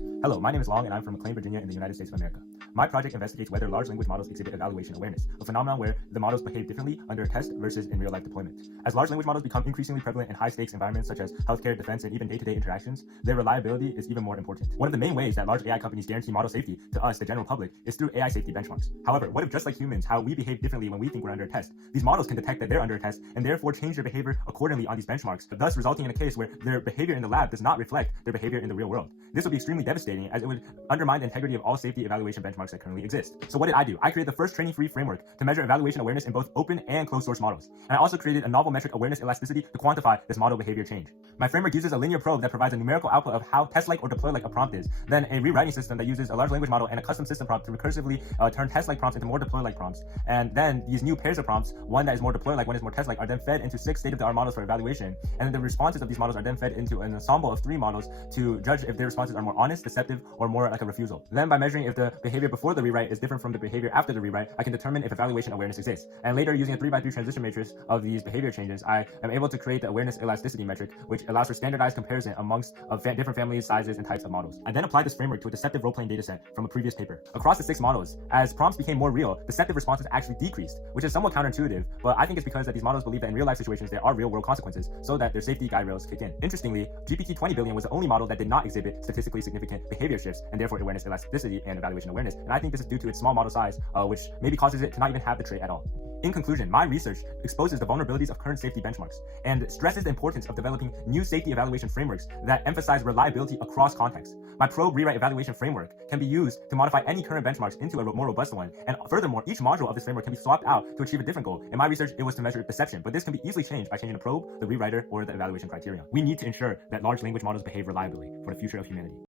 Hello, my name is Long and I'm from McLean, Virginia in the United States of America. My project investigates whether large language models exhibit evaluation awareness, a phenomenon where the models behave differently under a test versus in real-life deployment. As large language models become increasingly prevalent in high-stakes environments such as healthcare, defense, and even day-to-day interactions, their reliability is even more important. One of the main ways that large AI companies guarantee model safety to us, the general public, is through AI safety benchmarks. However, what if just like humans, how we behave differently when we think we're under a test? These models can detect that they're under a test and therefore change their behavior accordingly on these benchmarks, thus resulting in a case where their behavior in the lab does not reflect their behavior in the real world. This would be extremely devastating as it would undermine the integrity of all safety evaluation benchmarks that currently exist. So what did I do? I created the first training-free framework to measure evaluation awareness in both open and closed source models. And I also created a novel metric, awareness elasticity, to quantify this model behavior change. My framework uses a linear probe that provides a numerical output of how test-like or deploy-like a prompt is, then a rewriting system that uses a large language model and a custom system prompt to recursively turn test-like prompts into more deploy-like prompts. And then these new pairs of prompts, one that is more deploy-like, one is more test-like, are then fed into 6 state-of-the-art models for evaluation. And then the responses of these models are then fed into an ensemble of 3 models to judge if their responses are more honest, deceptive, or more like a refusal. Then by measuring if the behavior before the rewrite is different from the behavior after the rewrite, I can determine if evaluation awareness exists. And later, using a 3x3 transition matrix of these behavior changes, I am able to create the awareness elasticity metric, which allows for standardized comparison amongst different families, sizes, and types of models. I then applied this framework to a deceptive role-playing dataset from a previous paper. Across the 6 models, as prompts became more real, deceptive responses actually decreased, which is somewhat counterintuitive, but I think it's because that these models believe that in real-life situations there are real-world consequences, so that their safety guide rails kick in. Interestingly, GPT 20 billion was the only model that did not exhibit statistically significant behavior shifts, and therefore awareness elasticity and evaluation awareness. And I think this is due to its small model size, which maybe causes it to not even have the trait at all. In conclusion, my research exposes the vulnerabilities of current safety benchmarks and stresses the importance of developing new safety evaluation frameworks that emphasize reliability across contexts. My probe rewrite evaluation framework can be used to modify any current benchmarks into a more robust one, and furthermore, each module of this framework can be swapped out to achieve a different goal. In my research, it was to measure deception, but this can be easily changed by changing the probe, the rewriter, or the evaluation criteria. We need to ensure that large language models behave reliably for the future of humanity.